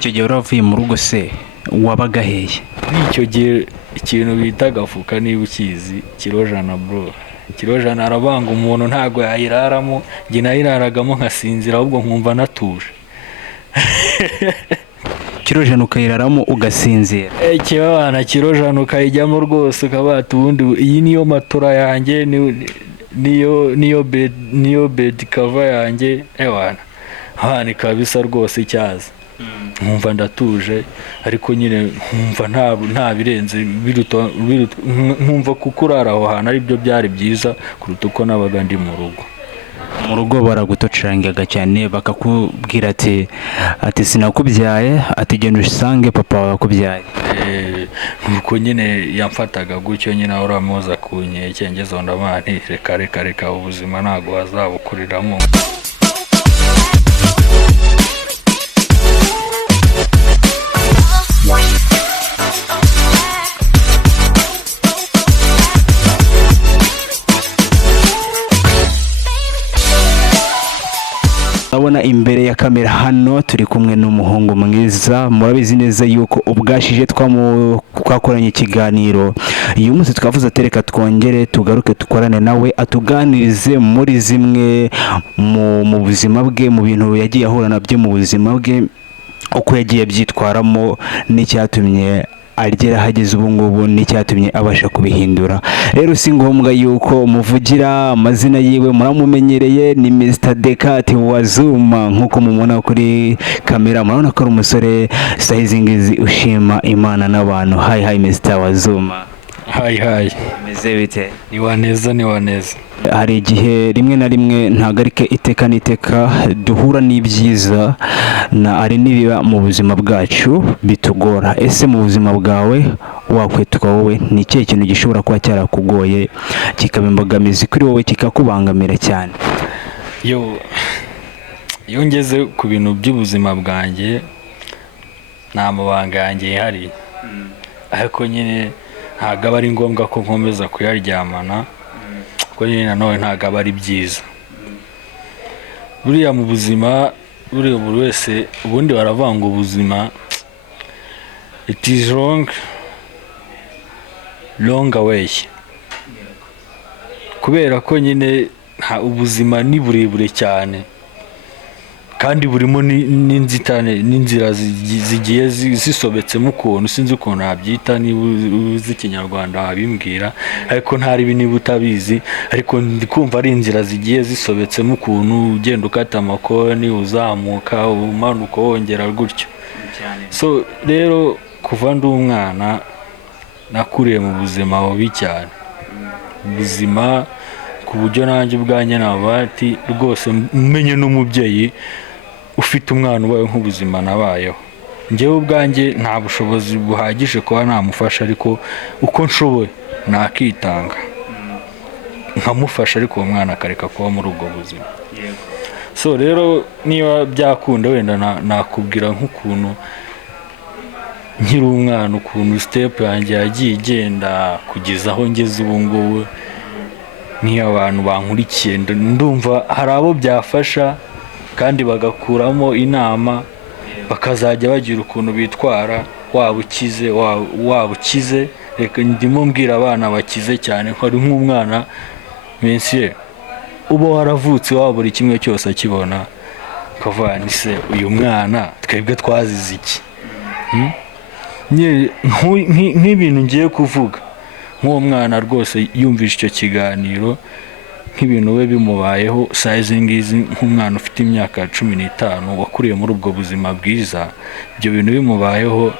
icyo gihe uravuye mu rugo se wabaga hehe? Icyo gihe ikintu bita gafuka niba ukizi kirojana bro, kirojana arabanga umuntu ntago yayiraramo, njye nayiraragamo nkasinzira ahubwo nkumva natuje. Kirojana ukayiraramo ugasinzira? Kibabana kirojana ukayijyamo rwose ukabata ubundi iyi niyo matora yanjye niyo bed cover yanjye ewana hani kabisa rwose icyaza. Nkumva ndatuje ariko nyine nkumva nta birenze nkumva kuko urara aho hantu ari byo byari byiza kuruta uko nabaga ndi mu rugo. Mu rugo baragutocerangaga cyane bakakubwira ati sinakubyaye, ati genda usange papa wakubyaye. Nuko nyine yamfataga gutyo nyine uramuza kunyeke ngezo ndamani reka ubuzima ntago wazabukuriramo. Urabona imbere ya kamera hano turi kumwe n'umuhungu mwiza, murabizi neza yuko ubwashije twakoranye ikiganiro. Uyu munsi twavuze atereka twongere tugaruke tukorane nawe atuganirize muri zimwe mu buzima bwe, mu bintu yagiye ahura nabyo mu buzima bwe, uko yagiye byitwaramo n'icyatumye agera hageze ubu ngubu n'icyatumye abasha kubihindura. Rero si ngombwa yuko muvugira amazina yiwe, muramumenyereye ni Mr Decat Wazuma nk'uko mumubona kuri kamera. Murabona ko ari umusore sayizingizi ushima Imana n'abantu. Hi Mr Wazuma. Hi. Meze bite? Ni waneza. Hari igihe rimwe na rimwe ntagarike iteka n'iteka duhura n'ibyiza ari n'ibiba mu buzima bwacu bitugora. Ese mu buzima bwawe wakwitwa wowe ni ikihe kintu gishobora kuba cyarakugoye kikaba imbogamizi kuri wowe kikakubangamira cyane? Iyo ngeze ku bintu by'ubuzima bwanjye nta mabanga yanjye yihariye, ariko nyine ntabwo aba ari ngombwa ko nkomeza kuyaryamana kuko nyine nanone ntabwo aba ari byiza. Buriya mu buzima buri wese ubundi baravanga ubuzima, it is long away, kubera ko nyine ubuzima ni burebure cyane kandi burimo n'inzitane n'inzira zigiye zisobetsemo ukuntu sinzi ukuntu nabyita, niba uzi ikinyarwanda wabimbwira, ariko ntari niba utabizi, ariko ndi kumva ari inzira zigiye zisobetsemo ukuntu ugenda ukata amakoni uzamuka umanuka wongera gutyo. So rero kuva ndi umwana nakuriye mu buzima bubi cyane, ubuzima ku buryo nanjye ubwanjye nabati rwose umenye n'umubyeyi ufite umwana ubaye nk'ubuzima nabayeho. Njyewe ubwanjye nta bushobozi buhagije kuba namufasha, ariko uko nshoboye nakitanga nkamufasha, ariko uwo mwana akareka kuba muri ubwo buzima. So rero niba byakunda wenda nakubwira nk'ukuntu nkiri umwana, ukuntu step yanjye yagiye igenda kugeza aho ngeze ubu ngubu. Niyo abantu bankurikiye ndumva hari abo byafasha kandi bagakuramo inama, bakazajya bagira ukuntu bitwara, waba ukize. Reka ndimo mbwira abana bakize cyane ko ari nk'umwana mensiye uba waravutse waba buri kimwe cyose akibona, ukavuga ni se uyu mwana twebwe twazize iki? Nk'ibintu ngiye kuvuga, nk'uwo mwana rwose yumvishe icyo kiganiro, nk'ibintu we bimubayeho sayizingizi, nk'umwana ufite imyaka 15 wakuriye muri ubwo buzima bwiza, ibyo bintu bimubayeho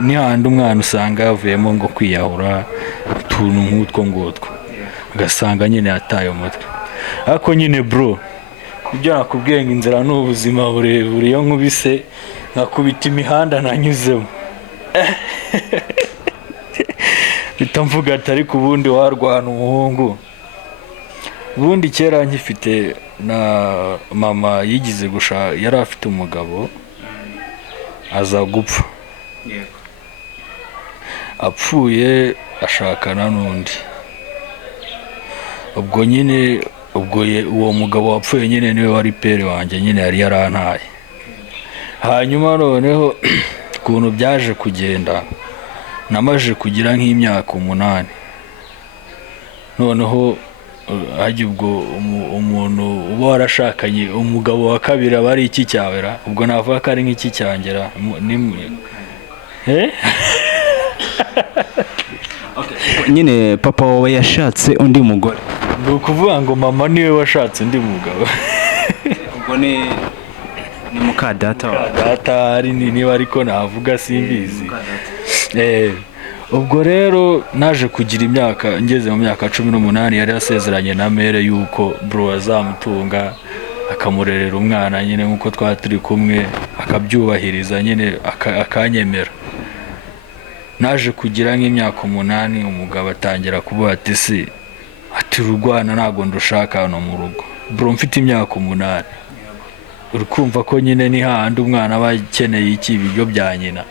ni handi umwana usanga yavuyemo ngo kwiyahura utuntu nk'utwo ngutwo, agasanga nyine yataye umutwe. Ariko nyine bro, ibyo nakubwiye ngo inzira n'ubuzima burebure, iyo nkubise nkakubita imihanda nanyuzemo bitamvuga atari ku bundi warwana umuhungu. Ubundi kera nkifite na mama yigize yari afite umugabo aza gupfa, apfuye ashakana n'undi. Ubwo nyine uwo mugabo wapfuye nyine niwe wari pere wanjye, nyine yari yarantaye. hanyuma noneho ukuntu byaje kugenda, namaze kugira nk'imyaka 8. Noneho hajya ubwo umuntu uba warashakanye umugabo wa kabiri aba ari iki cyawera, ubwo navuga ko ari nk'iki cyangera nyine papa wawe yashatse undi mugore? ni ukuvuga ngo mama niwe washatse undi mugabo. ubwo ni muka data wawe? data ari niba ariko navuga simbizi. Ubwo rero naje kugira imyaka, ngeze mu myaka 18 yari yasezeranye na mere yuko bro azamutunga akamurerera umwana nyine nkuko twari turi kumwe, akabyubahiriza nyine akanyemera. Naje kugira nk'imyaka 8, umugabo atangira kuvuga ati si ati urwana ntago ndushaka hano mu rugo. Bro mfite imyaka 8, urukumva ko nyine ni handi umwana aba akeneye iki ibiryo bya nyina,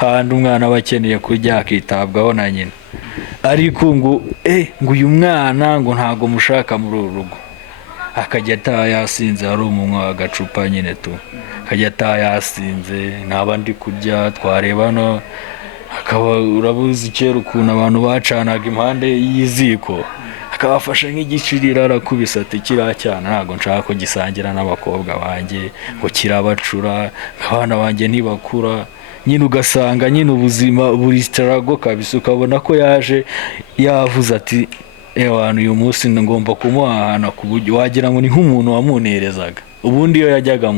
handi umwana aba akeneye kurya akitabwaho na nyina. Ariko ngo uyu mwana ngo ntago mushaka muri uru rugo, akajya ataha yasinze, hari umunywa agacupa nyine tu, akajya ataha yasinze, naba ndi kurya twareba no akaba urabuze kera ukuntu abantu bacanaga impande y'iziko, akabafasha nk'igicirira arakubisa ati kiriya cyana ntabwo nshaka ko gisangira n'abakobwa banjye, ngo kirabacura, abana banjye ntibakura. Nyine ugasanga nyine ubuzima buri struggle kabisa, ukabona ko yaje yavuze ati abantu uyu munsi ngomba kumuhana ku buryo wagira ngo ni nk'umuntu wamunerezaga. Ubundi iyo yajyaga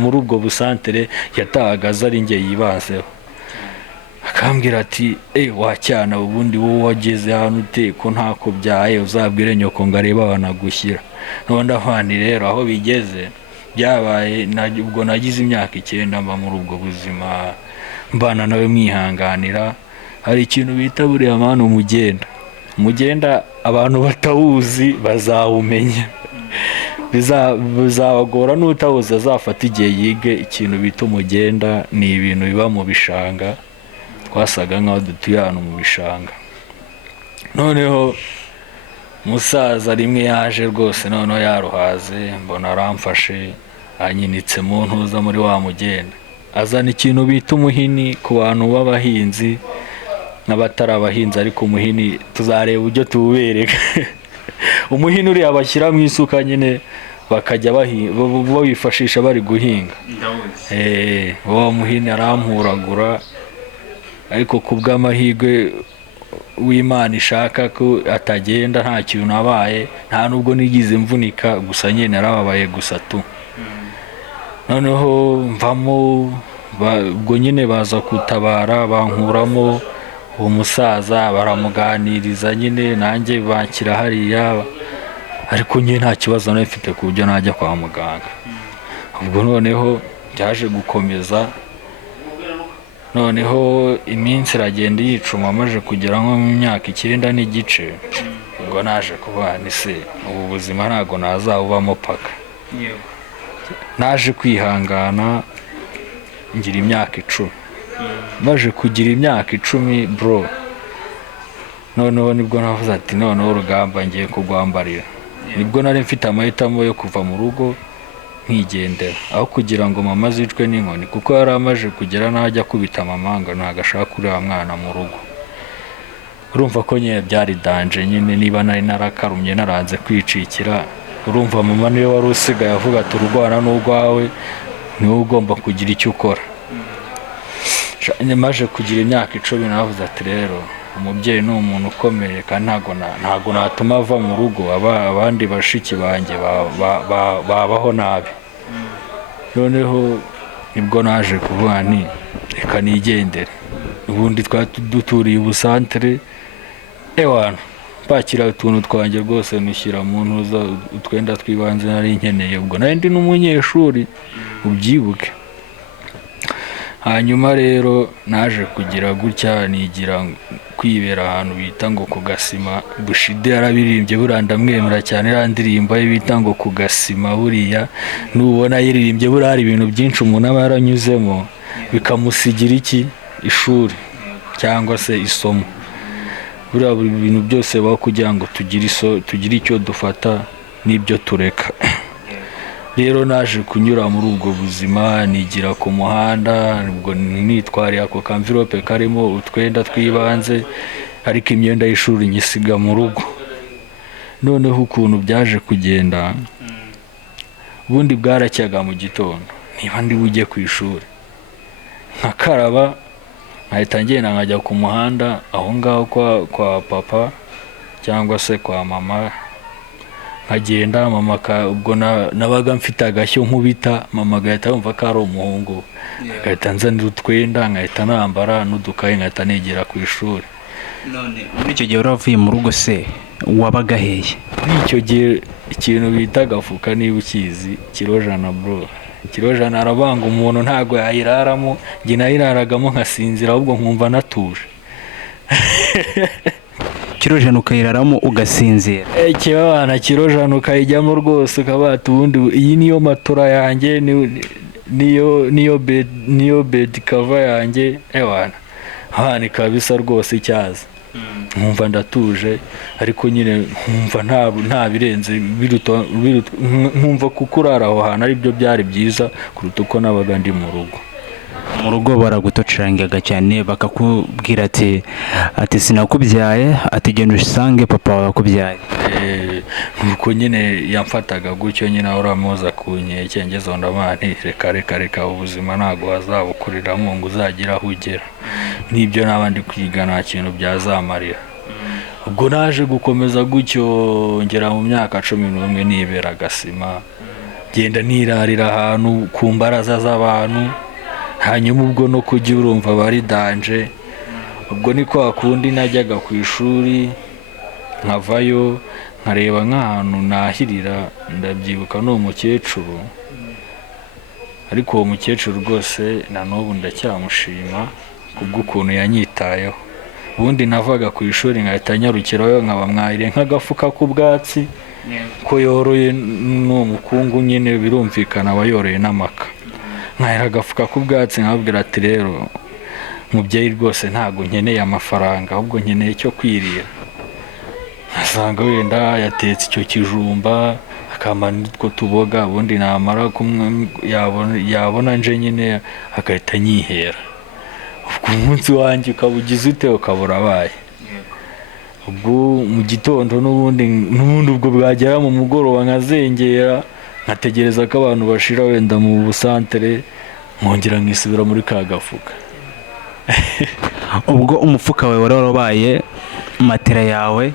muri ubwo busantere yatahaga ari nge yibaseho, akambwira ati wacyana ubundi wowe wageze hano ute ko ntako byaye, uzabwire nyoko ngo areba banagushyira. None ndavani rero aho bigeze byabaye ubwo nagize imyaka 9 mba muri ubwo buzima, mbana nawe mwihanganira. Hari ikintu bita buriya mwana umugenda abantu batawuzi bazawumenya, bizabagora n'utawuzi azafata igihe yige ikintu bita umugenda. Ni ibintu biba mu bishanga, twasaga nk'aho dutuye ahantu mu bishanga. Noneho musaza rimwe yaje rwose, noneho yaruhaze, mbona aramfashe anyinitse mu ntuza muri wa mugenda, azana ikintu bita umuhini ku bantu b'abahinzi n'abatari abahinzi, ariko umuhini tuzareba uburyo tuwubereka. Umuhini uriya bashyira mu isuka nyine bakajya bawifashisha bari guhinga. Uwo muhini arampuragura, ariko ku bw'amahirwe w'Imana ishaka ko atagenda nta kintu nabaye, nta nubwo nigize mvunika, gusa nyine narababaye gusa tu. Noneho mvamo, ubwo nyine baza kutabara bankuramo uwo musaza, baramuganiriza nyine nanjye banshyira hariya, ariko nyine nta kibazo nari mfite ku buryo najya kwa muganga. Ubwo noneho byaje gukomeza, noneho iminsi iragenda yicuma, amaze kugera nko mu myaka 9 n'igice, ubwo naje kuba nise ubu buzima ntago nazabubamo paka. Naje kwihangana ngira imyaka 10. Maje kugira imyaka 10 bro, noneho nibwo navuze ati noneho urugamba ngiye kugwambarira. Nibwo nari mfite amahitamo yo kuva mu rugo nkigendera, aho kugira ngo mama zicwe n'inkoni, kuko yari amaje kugera najya kubita mama ngo ntagashaka uriya mwana mu rugo. Urumva ko nyine byari danje nyine, niba nari narakarumye naranze kwicikira, urumva mama niwe wari usigaye avuga ati urwana n'urwawe, niwe ugomba kugira icyo ukora. Maje kugira imyaka 10 navuze ati rero umubyeyi ni umuntu ukomeye, kandi ntago natuma ava mu rugo abandi bashiki banjye babaho nabi. Noneho nibwo naje kuvuga nti reka nigendere. Ubundi duturiye ubusantere, bakira utuntu twanjye rwose nushyira mu ntuza, utwenda twibanze nari nkeneye, ubwo nari ndi n'umunyeshuri ubyibuke. Hanyuma rero naje kugira gutya, nigira kwibera ahantu bita ngo ku Gasima. Bushide yarabirimbye, buriya ndamwemera cyane, yarandirimba bita ngo ku Gasima. Buriya nubona yiririmbye, buriya hari ibintu byinshi umuntu aba yaranyuzemo bikamusigira iki, ishuri cyangwa se isomo. Buriya buri bintu byose baho kugira ngo tugire icyo dufata n'ibyo tureka. rero naje kunyura muri ubwo buzima nigira ku muhanda, ubwo nitwariye ako kamvirope karimo utwenda tw'ibanze ariko imyenda y'ishuri nyisiga mu rugo. Noneho ukuntu byaje kugenda, ubundi bwaracyaga mu gitondo niba ndi bujye ku ishuri nkakaraba nkahita ngenda nkajya ku muhanda aho ngaho kwa papa cyangwa se kwa mama, nkagenda mama ubwo nabaga mfite agashyo nkubita, mama agahita yumva ko ari umuhungu, agahita nzanira utwenda nkahita nambara n'udukayi nkahita negera ku ishuri. None muri icyo gihe waravuye mu rugo se wabaga hehe? Muri icyo gihe ikintu bita agafuka niba ukizi, kirojana bro, kirojana arabanga umuntu ntago yayiraramo, njye nayiraragamo nkasinzira ahubwo nkumva natuje. Kirojana ukayiraramo ugasinzira? Kibabana kirojana ukayijyamo rwose ukabata ubundi iyi niyo matora yanjye, niyo bed cover yanjye, ewana hane kabisa rwose icyaza. Nkumva ndatuje ariko nyine nkumva nta birenze nkumva kuko urara aho hantu ari byo byari byiza kuruta uko nabaga ndi mu rugo. Mu rugo baragutocerangaga cyane bakakubwira ati sinakubyaye, ati genda usange papa wakubyaye. Nuko nyine yamfataga gutyo nyine uramuza kunkeke ngezo ndamani reka ubuzima ntago wazabukuriramo ngo uzagira aho ugera, n'ibyo n'abandi kwiga nta kintu byazamarira. Ubwo naje gukomeza gutyo ngera mu myaka 11 nibera Gasima, genda nirarira ahantu ku mbaraza z'abantu, hanyuma ubwo no kujya urumva bari danje. Ubwo niko akundi najyaga ku ishuri nkavayo nkareba nk'ahantu nahirira, ndabyibuka n'uwo mukecuru, ariko uwo mukecuru rwose na n'ubu ndacyamushima kubw'ukuntu yanyitayeho. Ubundi navaga ku ishuri nkahita nyarukirayo nkaba mwahire nk'agafuka k'ubwatsi ko yoroye n'uwo mukungu nyine, birumvikana aba yoroye n'amaka. Nkahira agafuka k'ubwatsi nkabwira ati rero mubyeyi rwose ntago nkeneye amafaranga ahubwo nkeneye icyo kwirira. Nkasanga wenda yatetse icyo kijumba akamana utwo tuboga, ubundi namara yabona nje nyine agahita anyihera. Ubwo umunsi wanjye ukaba ugize ute, ukaba urabaye. Ubwo mu gitondo n'ubundi ubwo bwagera mu mugoroba nkazengera nkategereza ko abantu bashira wenda mu busantere, nkongera nkisubira muri ka gafuka. Ubwo umufuka wawe warabaye matera yawe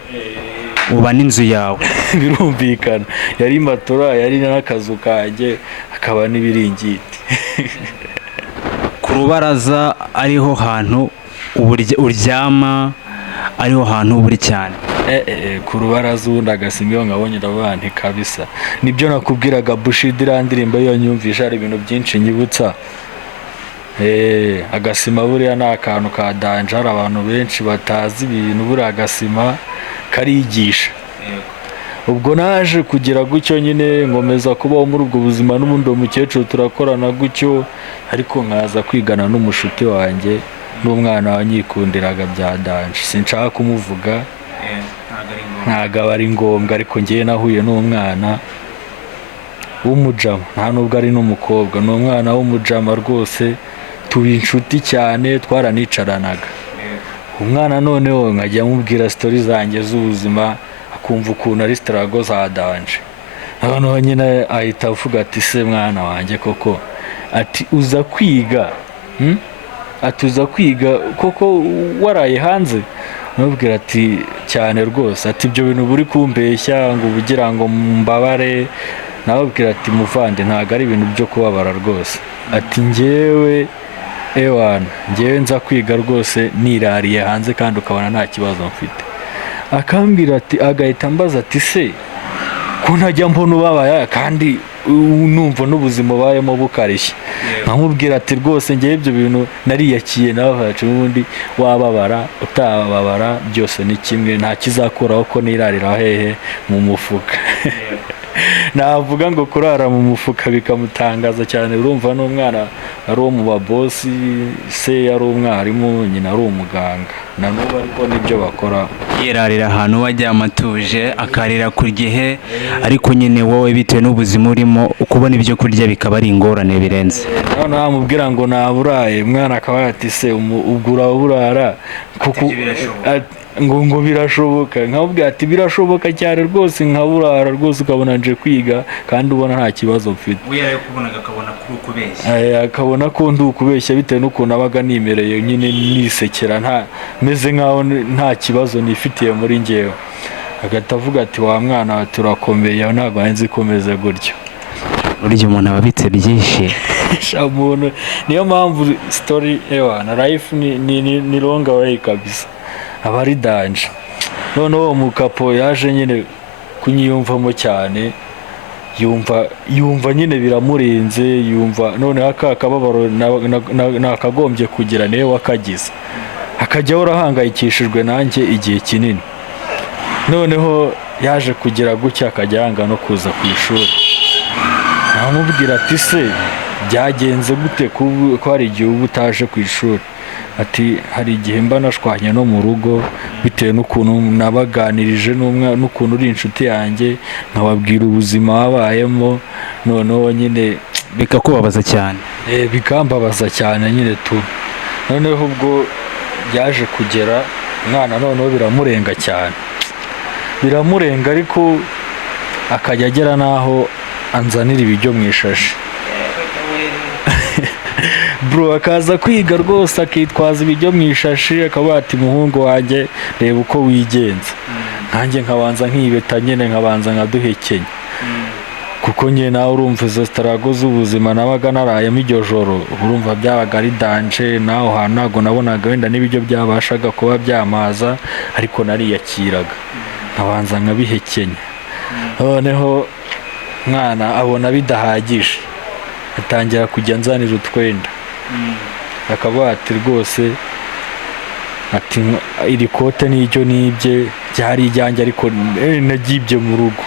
uba n'inzu yawe? Birumvikana yari matora, yari n'akazu kanjye, akaba n'ibiringiti. Ku rubaraza ariho hantu uryama, ariho hantu buri cyane? Ku rubaraza ubundi Agasima iyo nkabonye ndabana kabisa. Nibyo nakubwiraga Bushidira ndirimbo yo nyumvisha ari ibintu byinshi nyibutsa. Agasima buriya ni akantu ka danje, hari abantu benshi batazi ibintu buriya Agasima karigisha. Ubwo naje kugira gutyo nyine ngomeza kubaho muri ubwo buzima, n'ubundi umukecuru turakorana gutyo, ariko nkaza kwigana n'umushuti wanjye n'umwana wanyikundiraga bya danje, sinshaka kumuvuga ntago ari ngombwa, ariko ngiye nahuye n'umwana w'umujama, nta nubwo ari n'umukobwa, ni umwana w'umujama rwose, tuba inshuti cyane, twaranicaranaga. Umwana noneho nkajya mubwira story zanjye z'ubuzima, akumva ukuntu ari struggle za danje. Abantu nyine ahita avuga ati se mwana wanjye koko, ati uza kwiga atuza kwiga koko waraye hanze? Nubwira ati cyane rwose, ati ibyo bintu buri kumbeshya ngo ubugira ngo mbabare. Nababwira ati muvande ntago ari ibintu byo kubabara rwose, ati njyewe nza kwiga rwose nirariye hanze kandi ukabona nta kibazo mfite. Akambwira ati, agahita ambaza ati se ko ntajya mbona ubabaye kandi numva n'ubuzima ubayemo bukarishye? Nkamubwira ati rwose njyewe ibyo bintu nariyakiye, nawe hacu ubundi wababara utababara byose ni kimwe, nta kizakuraho ko nirarira hehe mu mufuka. navuga ngo kurara mu mufuka bikamutangaza cyane. Urumva n'umwana ari uwo mu babosi, se yari umwarimu, nyina ari umuganga, na n'ubu ariko nibyo bakora. yirarira ahantu wajyama atuje akarira ku gihe, ariko nyine wowe bitewe n'ubuzima urimo kubona ibyo kurya bikaba ari ingorane birenze. None wamubwira ngo naburaye, umwana akaba yati se ubwo uraburara kuko ngo birashoboka, nkabubwira ati birashoboka cyane rwose, nkaburara rwose ukabona nje kwiga kandi ubona nta kibazo mfite. Akabona ko ndi ukubeshya bitewe n'ukuntu abaga nimereye nyine nisekera, nta meze nkaho nta kibazo nifitiye muri njyewe. Agahita avuga ati wa mwana turakomeye, ntabwo nzi komeza gutyo. Burya umuntu aba abitse byinshi. Umuntu niyo mpamvu story na life ni long way kabisa, aba ari danje. Noneho uwo mukapo yaje nyine kunyiyumvamo cyane, yumva nyine biramurenze, yumva noneho akababaro nakagombye kugira niwe wakagize, akajya urahangayikishijwe nanjye igihe kinini. Noneho yaje kugira gutya akajya yanga no kuza ku ishuri. Namubwira ati se byagenze gute ko hari igihe uba utaje ku ishuri? Ati hari igihe mba nashwanye no mu rugo bitewe n'ukuntu nabaganirije n'ukuntu uri inshuti yanjye, nkababwira ubuzima wabayemo, noneho nyine bikakubabaza cyane. Bikambabaza cyane nyine tu. Noneho ubwo byaje kugera umwana noneho biramurenga cyane, biramurenga, ariko akajya agera n'aho anzanira ibiryo mu ishashi. Bro akaza kwiga rwose akitwaza ibiryo mu ishashi, akavuga ati muhungu wanjye reba uko wigenza. Nanjye nkabanza nkibeta nyine, nkabanza nkaduhekenya, kuko nyine nawe urumva izo starago z'ubuzima nabaga narayemo iryo joro, urumva byabaga ari danje. naho hantu ntabwo nabonaga wenda n'ibiryo byabashaga kuba byamaza, ariko nariyakiraga nkabanza nkabihekenya. Noneho mwana abona bidahagije, atangira kujya nzanira utwenda, akavuga ati rwose ati iri kote n'iryo nibye byari ijyanjye, ariko nagibye mu rugo.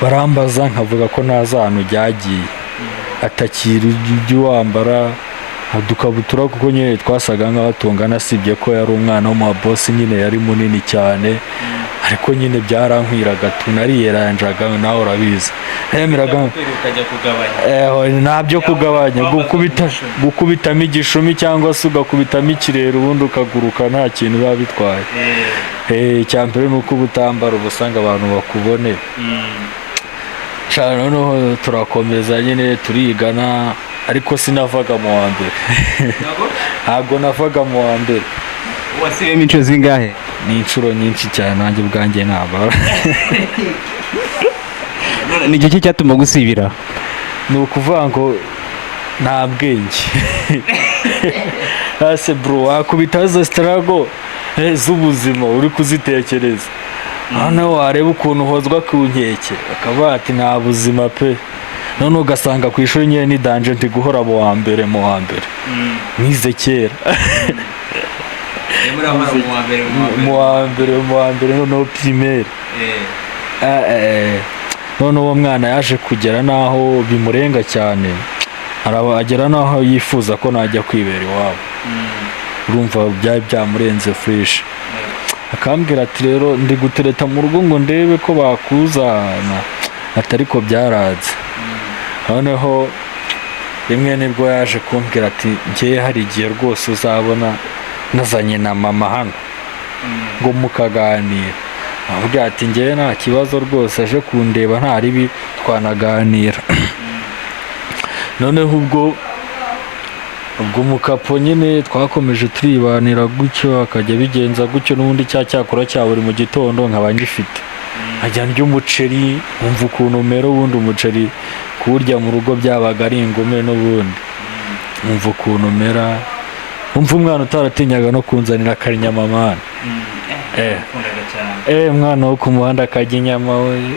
Barambaza nkavuga ko ntazi ahantu ryagiye, atakira ujya wambara udukabutura, kuko nyine twasaga nk'abatungana, sibye ko yari umwana w'umubosi nyine, yari munini cyane, ariko nyine byarankwiraga tunariyeranjaga, nawe urabizi. Yemeraga ntabyo kugabanya, gukubitamo igishumi cyangwa se ugakubitamo ikirere, ubundi ukaguruka nta kintu biba bitwaye. Icya mbere ni uko uba utambara ubusa ngo abantu bakubone. Noneho turakomeza nyine turigana, ariko sinavaga mu wa mbere. Ntabwo navaga mu wa mbere. Wasibiyemo inshuro zingahe? Ni inshuro nyinshi cyane, nanjye ubwanjye ntabara. Ni iki cyatuma gusibira? Ni ukuvuga ngo nta bwenge. Ase bro wakubita izo starago z'ubuzima uri kuzitekereza, noneho wareba ukuntu hozwa ku nkeke, akavuga ati nta buzima pe. None ugasanga ku ishuri nyine ni danje, ndi guhora mu wa mbere nize kera. mu wa mbere noneho primaire. Noneho uwo mwana yaje kugera n'aho bimurenga cyane, agera n'aho yifuza ko najya kwibera iwabo. Urumva byari byamurenze fresh. Akambwira ati rero ndi gutereta mu rugo ngo ndebe ko bakuzana, atari ko byaraze. Noneho rimwe nibwo yaje kumbwira ati ngiye hari igihe rwose uzabona nazanye na mama hano ngo mukaganira. Avuga ati ngiye nta kibazo rwose, aje kundeba nta ribi twanaganira. Noneho ubwo mukapo nyine twakomeje turibanira gutyo, akajya bigenza gutyo, n'ubundi cyakora cya buri mu gitondo nkaba ngifite. Ajya ndya umuceri, umva ukuntu umera, ubundi umuceri kuwurya mu rugo byabaga ari ingume, n'ubundi umva ukuntu umera. Umva umwana utaratinyaga no kunzanira akanyama mana. Mwana wo ku muhanda akarya inyama we.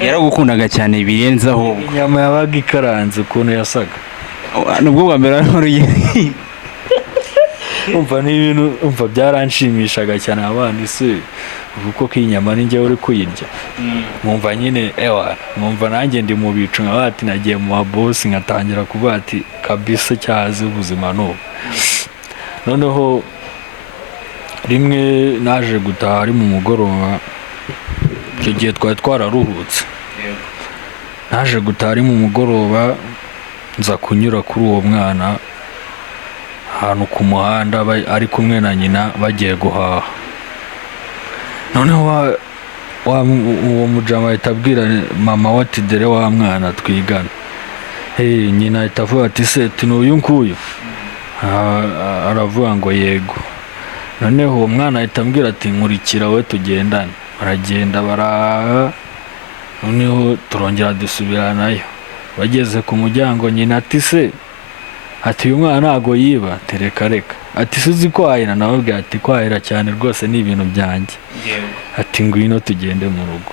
Yaragukundaga cyane birenze aho. Inyama yabaga ikaranze ukuntu yasaga. Nubwo bwa mbere umva ni ibintu umva byaranshimishaga cyane abandi se ubu koko iyi nyama ni njyewe uri kuyirya mwumva nyine mwumva nanjye ndi mu bicu nka bati nagiye mu mabosi ngatangira kuvuga ati kabisa cyazi ubuzima n'ubu. Noneho rimwe naje gutaha ari mu mugoroba, icyo gihe twari twararuhutse, naje gutaha ari mu mugoroba nza kunyura kuri uwo mwana ahantu ku muhanda ari kumwe na nyina bagiye guhaha. Noneho uwo mujama ahita abwira mama we ati dore wa mwana twigana. Nyina ahita avuga ati se ni uyu nguyu? Aravuga ngo yego. Noneho uwo mwana ahita ambwira ati nkurikira we tugendane. Baragenda barahaha, noneho turongera dusubiranayo. Bageze ku muryango nyina ati se ati uyu mwana ntago yiba? Reka ati suzi kwahira? Nawe ati kwahira cyane rwose ni ibintu byanjye. Ati ngwino tugende mu rugo.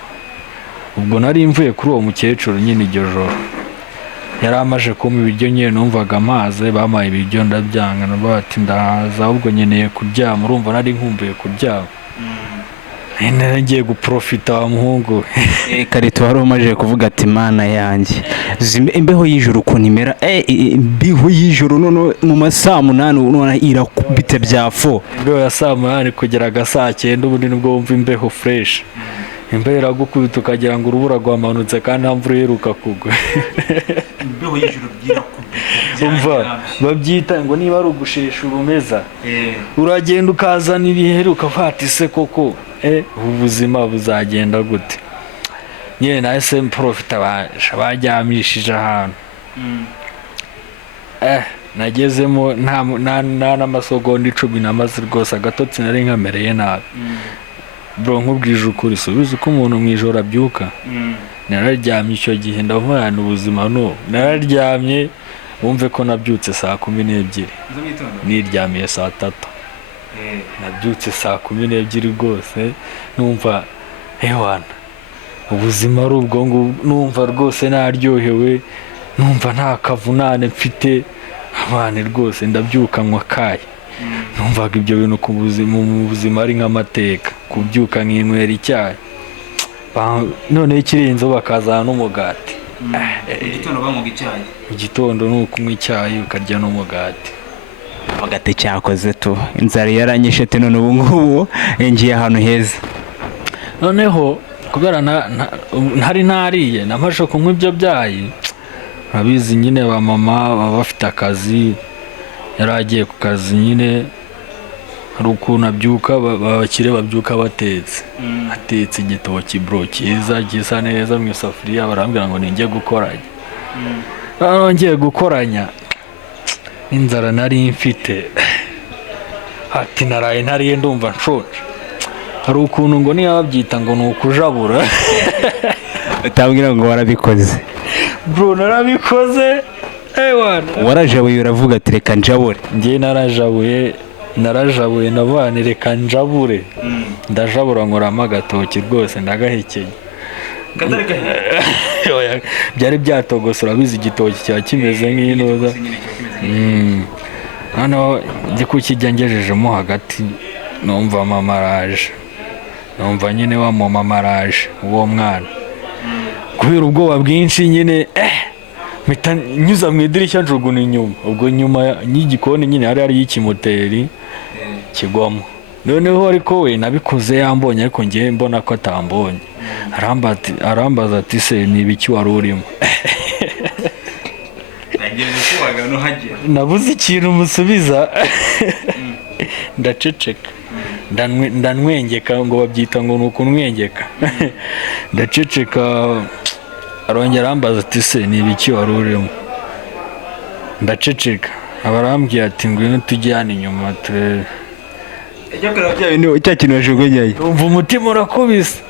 Ubwo nari mvuye kuri uwo mukecuru nyine iryo joro, yari amaje kumpa ibiryo nyine numvaga amazi, bampaye ibiryo ndabyanga, navuga ati ndahaza ahubwo nkeneye kuryama. Urumva nari nkumbuye kuryama, nari ngiye guprofita wa muhungu. Karito wari umaze kuvuga ati mana yanjye imbeho y'ijoro ukuntu imera, imbeho y'ijoro none mu masaa 8 none irakubite byafo. Imbeho ya saa 8 kugera saa 9 ubundi nibwo wumva imbeho fresh. Imbeho iragukubita ukagira ngo urubura rwamanutse kandi nta mvura iheruka kugwa. Imbeho y'ijoro byirakubita. Umva babyita ngo niba ari ugushesha urumeza, uragenda ukazana ibiheruka fata ise koko ubuzima buzagenda gute? Nyine nahise mprofita baryamishije ahantu. Nagezemo nta n'amasegonda 10 namaze rwose, agatotsi nari nkamereye nabi. Bro nkubwije ukuri, subiza uko umuntu mu ijoro abyuka. Nararyamye icyo gihe ndavuga ubuzima no, nararyamye wumve ko nabyutse saa 12 niryamiye saa 3. Nabyutse saa 12 rwose numva ubuzima ari ubwo ngo numva rwose naryohewe, numva nta kavunane mfite abane rwose, ndabyuka nkwa kaye. Numvaga ibyo bintu mu buzima ari nk'amateka, kubyuka nkinywera icyayi. None ikirenzo bakazana n'umugati. Igitondo bamuga icyayi. Igitondo nukunywa icyayi ukarya n'umugati. Bagate cyakoze tu inzara yaranyishe te none ubu ngubu ngiye ahantu heza. Noneho kubera ntari nariye namashe kunywa ibyo byayi, abizi nyine ba mama baba bafite akazi, yaragiye ku kazi nyine hari ukuntu abyuka babakire babyuka batetse. Atetse igitoki bro cyiza gisa neza mu isafuriya, barambwira ngo ninjye gukoranya. Ngiye gukoranya inzara nari mfite, ati naraye ntariye ndumva nshonje. Hari ukuntu ngo niba babyita ngo ni ukujabura. Utambwira ngo warabikoze. Bro narabikoze. Warajabuye uravuga ati reka njabure. Ngiye narajabuye nabane reka njabure. Ndajabura nkoramo agatoki rwose ndagahekeye. Byari byatogosora bizi igitoki cya kimeze nk'inoza. Hano ndi kukijya ngejejemo hagati, numva mama araje. Numva nyine wa mama araje uwo mwana. Kubera ubwoba bwinshi nyine mpita nyuza mu idirishya njuguna inyuma. Ubwo nyuma y'igikoni nyine hari y'ikimoteri kigwamo. Noneho ariko we nabikoze yambonye, ariko ngiye mbona ko atambonye. Arambaza ati se ni ibiki wari urimo? Nabuze ikintu musubiza. Ndaceceka, ndanwengeka, ngo babyita ngo ni ukunwengeka. Ndaceceka, arongera arambaza ati se ni ibiki wari urimo? Ndaceceka, abarambwiye ati ngwino tujyane inyuma turebe. Cya kintu wajugunyaye. Umva umutima urakubise.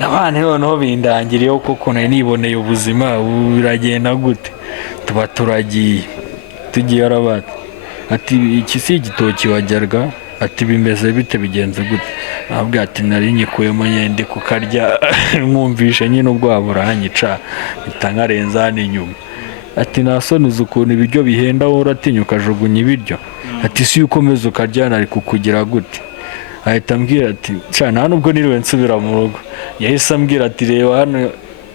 Nabane noneho bindangiriyeho kuko nari niboneye ubuzima biragenda gute. Tuba tugiye arabati. Ati iki si igitoki wajarga? Ati bimeze bite bigenze gute? Nababwira ati nari nyikuyemo nyende kukarya, mwumvishe nyine ubwo buranye ca bitangarenza n'inyuma. ati nta soni uzi ukuntu ibiryo bihenda wowe uratinya ukajugunya ibiryo, ati si iyo ukomeza ukaryana ari kukugira gute. Ahita ambwira ati nta nubwo niriwe nsubira mu rugo, yahise ambwira ati reba hano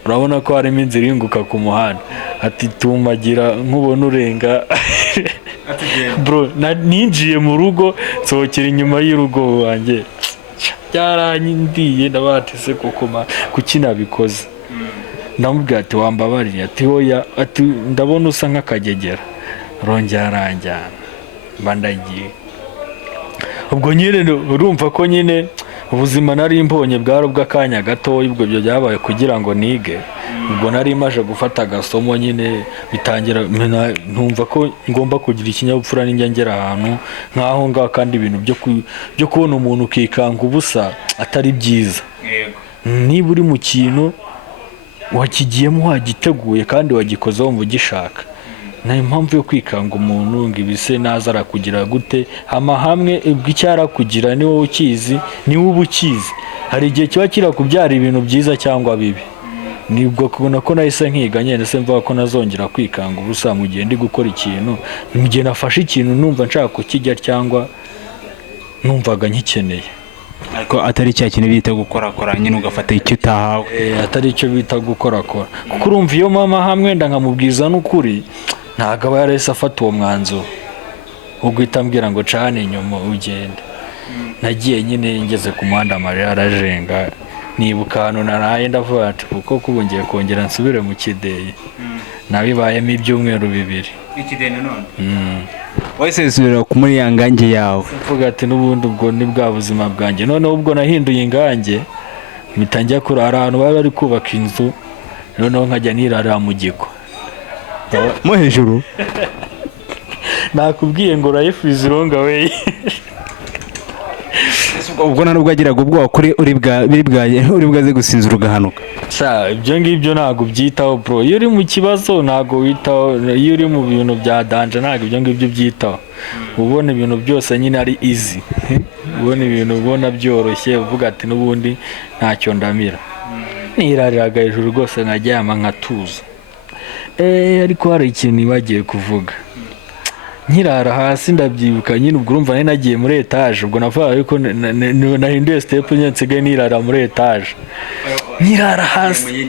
urabona ko harimo inzira ihinguka ku muhanda, ati tumagira nk'ubona urenga. Bro ninjiye mu rugo nsohokera inyuma y'urugo wanjye, byarandiye ndabatise kuki nabikoze. Ndamubwira ati wambabariye, ati hoya, ati ndabona usa nk'akagegera, rongera aranjyana mba ndagiye. Ubwo nyine urumva ko nyine ubuzima nari mbonye bwari ubw'akanya gatoya, ubwo byo byabaye kugira ngo nige. Ubwo nari maje gufata agasomo nyine bitangira ntumva ko ngomba kugira ikinyabupfura n'injya ngera ahantu nk'aho ngaho, kandi ibintu byo kubona umuntu ukikanga ubusa atari byiza. Niba uri mu kintu wakigiyemo wagiteguye kandi wagikoze wumva ugishaka, nta mpamvu yo kwikanga umuntu ngo ibise naza arakugira gute. Hamwe icyo arakugira ni wowe ukizi, ni wowe uba ukizi. Hari igihe kiba kirakubyara ibintu byiza cyangwa bibi. Nibwo kubona ko nahise nkiga nyine se mvuga ko nazongera kwikanga ubusa mu gihe ndi gukora ikintu, mu gihe nafashe ikintu numva nshaka kukijya cyangwa numvaga nkikeneye. ariko atari cya kintu bita gukorakora nyine ugafata icyo utahawe. Atari icyo bita gukorakora, kuko urumva iyo mama hamwe ndangamubwiza n'ukuri ntabwo aba yarahise afata uwo mwanzuro ubwo uhita ambwira ngo cana inyuma ugende. Nagiye nyine ngeze ku muhanda amarira arajenga, nibuka ahantu naraye ndavuga ati kuko kubu ngiye kongera nsubire mu kideyi. Nabibayemo ibyumweru 2. Ikideyi none wese subira ku muri ya ngange yawe, mvuga ati n'ubundi ubwo ni bwa buzima bwanjye. Noneho ubwo nahinduye ingange mpita njya kurara ahantu bari bari kubaka inzu, noneho nkajya nirara mu giko mo hejuru. Nakubwiye ngo life is long away. Ubwo nubwo agiraga ubwoba kuri uri bwaze gusinzira ugahanuka. Ibyo ngibyo ntabwo byitaho bro. Iyo uri mu kibazo ntabwo witaho, iyo uri mu bintu bya danje ntabwo ibyo ngibyo byitaho. Ubona ibintu byose nyine ari easy, ubona ibintu ubona byoroshye, uvuga ati n'ubundi ntacyo ndamira. Nirariraga hejuru rwose nkajyama nkatuza. Ariko hari ikintu nibagiye kuvuga. Nkirara hasi ndabyibuka nyine, ubwo urumva nari nagiye muri etage, ubwo navuga ariko nahinduye step nyine nsigaye nirara muri etage. Nkirara hasi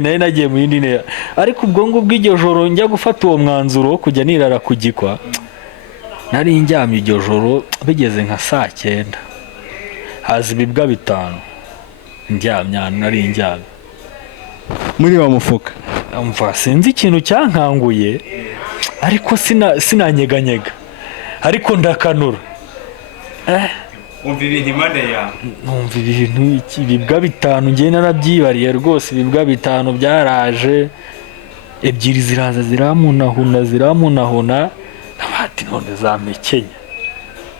nari nagiye mu yindi ntera, ariko ubwo ngubwo iryo joro njya gufata uwo mwanzuro wo kujya nirara ku gikwa, nari njyamye iryo joro bigeze nka 9:00 haza ibibwa 5 njyamye ahantu nari njyamye muri wa mufuka. Umva sinzi ikintu cyankanguye, ariko sinanyeganyega, ariko ndakanura. Umva ibintu impande yawe, numva ibintu ibibwa 5 ngiye narabyibariye rwose. Ibibwa 5 byaraje, 2 ziraza ziramunahuna nabati none zamekenya,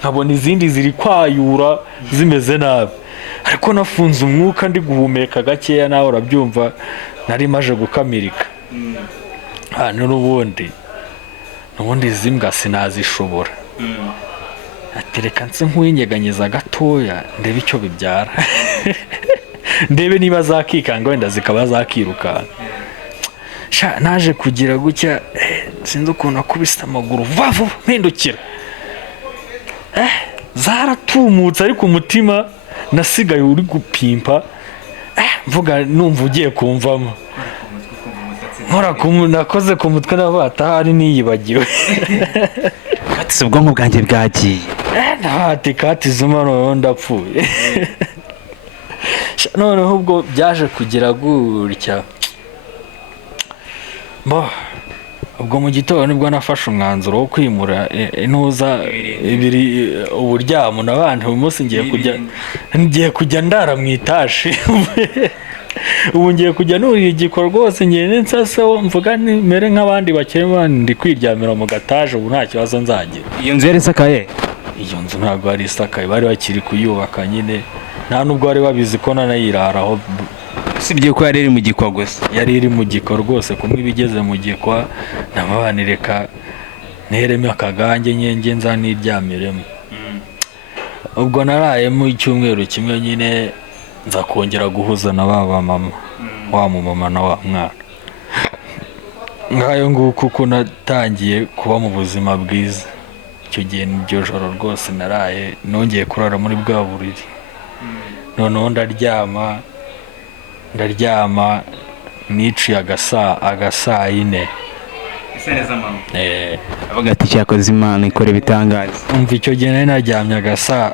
nkabona izindi ziri kwayura zimeze nabi, ariko nafunze umwuka ndi guhumeka gakeya. Nawe urabyumva nari maje gukamirika. N'ubundi izi mbwa sinazishobora. Atereka nse nk'uwinyeganyeza gatoya ndebe icyo bibyara, ndebe niba zakikanga wenda zikaba zakirukanka. Naje kugira gutya sinzi ukuntu akubise amaguru vavu mpindukira, zaratumutse ariko umutima nasigaye uri gupimpa. Mvuga numva ugiye kumvamo, nakoze ku mutwe navuga atahari niyibagiwe. Kati ubwonko bwanjye bwagiye. Ati kati zuma noneho ndapfuye. Noneho ubwo byaje kugira gutya, ubwo mu gitondo nibwo nafashe umwanzuro wo kwimura intuza uburyamo n'abandi. Uyu munsi ngiye kujya ndara mu itaje. Ubu ngiye kujya nurira igiko rwose, ngende nsaseho mvuga mere nk'abandi bakeye ndi kwiryamira mu gataje. Ubu nta kibazo nzagira. Iyo nzu yari isakaye? Iyo nzu ntabwo yari isakaye, bari bakiri kuyubaka nyine, nta nubwo bari babizi ko nanayiraraho. Usibye ko yari iri mu gikwa gusa. Yari iri mu gikwa rwose, kumwe ibigeze mu gikwa nabanireka neremo akagange nyenge nza niryamiremo. Ubwo narayemo icyumweru kimwe nyine, nza kongera guhuza na baba mama, wa mumama na wa mwana. nk'ayo nguko uko natangiye kuba mu buzima bwiza, icyo gihe n'iryo joro rwose naraye nongeye kurara muri bwa buriri, noneho ndaryama niciye agasaa yine. avuga ati cyakoze Imana ikora ibitangaza. umva icyo gihe nari naryamye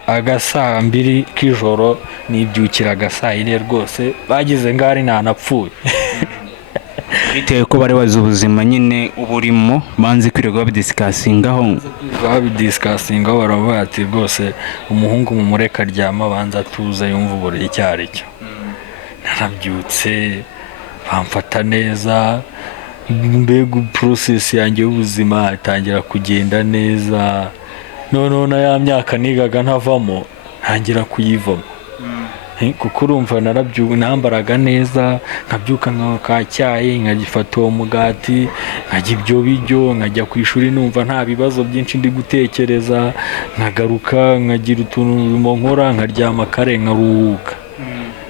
agasaa mbiri k'ijoro nibyukira agasaa yine rwose, bagize ngo ari ntanapfuye. bitewe ko bari bazi ubuzima nyine uburimo banze kwirirwa babidisikasingaho baravuga ati rwose umuhungu mumureka aryama abanza atuza yumva uburiri icyo ari cyo. narabyutse bamfata neza, mbega porosesi yanjye y'ubuzima itangira kugenda neza, noneho na ya myaka nigaga ntavamo ntangira kuyivamo. kuko urumva nambaraga neza, nkabyuka nkaka cyayi, nkagifata uwo mugati, nkajya ibyo biryo, nkajya ku ishuri numva nta bibazo byinshi ndi gutekereza, nkagaruka nkagira utuntu nkora, nkaryama kare nkaruhuka.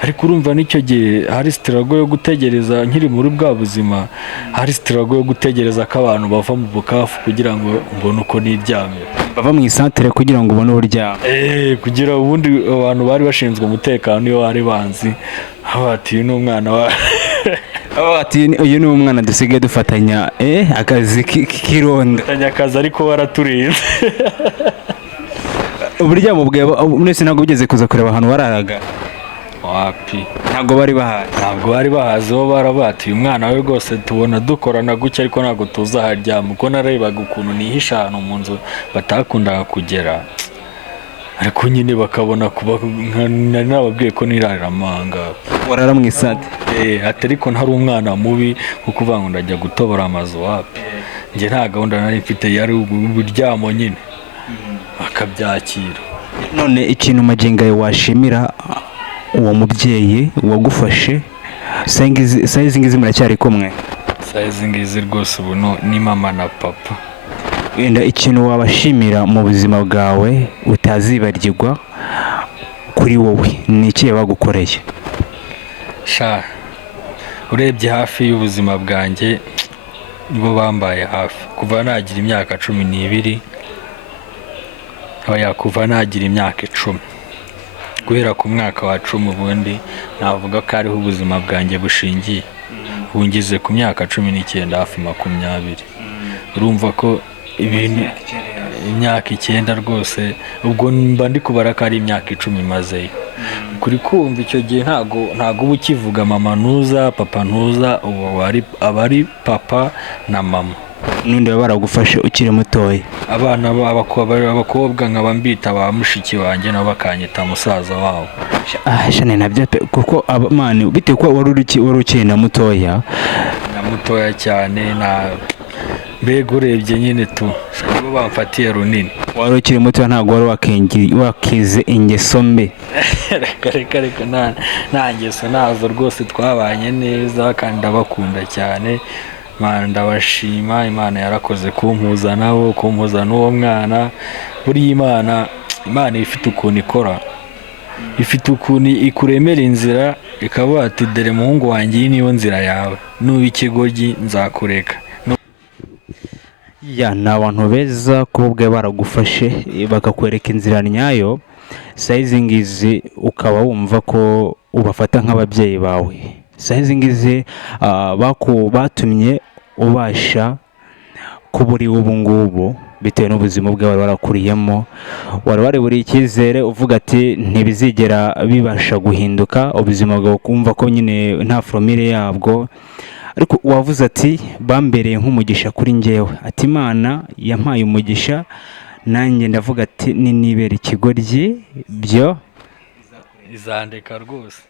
ariko urumva n'icyo gihe hari sitirago yo gutegereza, nkiri muri bwa buzima hari sitirago yo gutegereza ko abantu bava mu bukafu kugira ngo mbone uko niryamira, bava mu isantere kugira ngo ubone uburyamo. kugira ubundi abantu bari bashinzwe umutekano iyo bari banzi bati uyu ni umwana wa uyu ni umwana dusigaye dufatanya akazi k'irondo, akazi ariko waraturinze. uburyamo bwawe mwese ntabwo bugeze kuza kureba ahantu wararaga? wapi, ntabwo bari bahazi, bo barabati uyu mwana we rwose tubona dukorana gutya ariko ntabwo tuzaharyama, kuko narebaga ukuntu nihisha ahantu mu nzu batakundaga kugera, ariko nyine bakabona nari nababwiye ko nirarira amanga. warara mu isantere? ati ariko ntari umwana mubi nko kuvuga ngo ndajya gutobora amazu, wapi, njye nta gahunda nari mfite, yari uburyamo nyine bakabyakira. none ikintu magingo yawe washimira uwo mubyeyi wagufashe, saa izi ngizi muracyari kumwe? saa izi ngizi rwose ubu ni mama na papa. wenda ikintu wabashimira mu buzima bwawe utazibagirwa kuri wowe ni ikihe bagukoreye? urebye hafi y'ubuzima bwanjye nibo bambaye hafi kuva nagira imyaka 12, kuva nagira imyaka 10, guhera ku mwaka wa 10 ubundi navuga ko ariho ubuzima bwanjye bushingiye. ubu ngeze ku myaka 19 hafi 20, urumva ko ibintu imyaka 9 rwose, ubwo mba ndi kubara ko ari imyaka 10 mazeyo. kuri kumva icyo gihe ntago uba ukivuga mama ntuza papa ntuza, ubu aba ari papa na mama. n'undi baba baragufashe ukiri mutoya? abana abakobwa nkaba mbita ba mushiki wanjye nabo bakanyita musaza wabo. shane nabyo kuko abamani bitewe ko wari ukiri na mutoya cyane, mbega urebye nyine nibo bamfatiye runini. wari ukiri mutoya ntabwo wari wakize ingeso mbi? reka nta ngeso nazo rwose, twabanye neza kandi ndabakunda cyane. Imana ndabashima, Imana yarakoze kumpuza n'uwo mwana. buriya Imana ifite ukuntu ikora, ifite ukuntu ikuremera inzira ikavuga ati dore muhungu wanjye iyi niyo nzira yawe, nuba ikigoryi nzakureka. ni abantu beza kuba ubwawe baragufashe bakakwereka inzira nyayo, saa izi ngizi ukaba wumva ko ubafata nk'ababyeyi bawe. saa izi ngizi batumye ubasha kuba uri ubu ngubu bitewe n'ubuzima bwawe wari warakuriyemo, wari wariburiye icyizere uvuga ati ntibizigera bibasha guhinduka ubuzima bwawe, kumva ko nyine nta foromire yabwo, ariko wavuze ati bambereye nk'umugisha kuri njyewe, ati Imana yampaye umugisha, nanjye ndavuga ati ninibera ikigoryi byo izandeka rwose.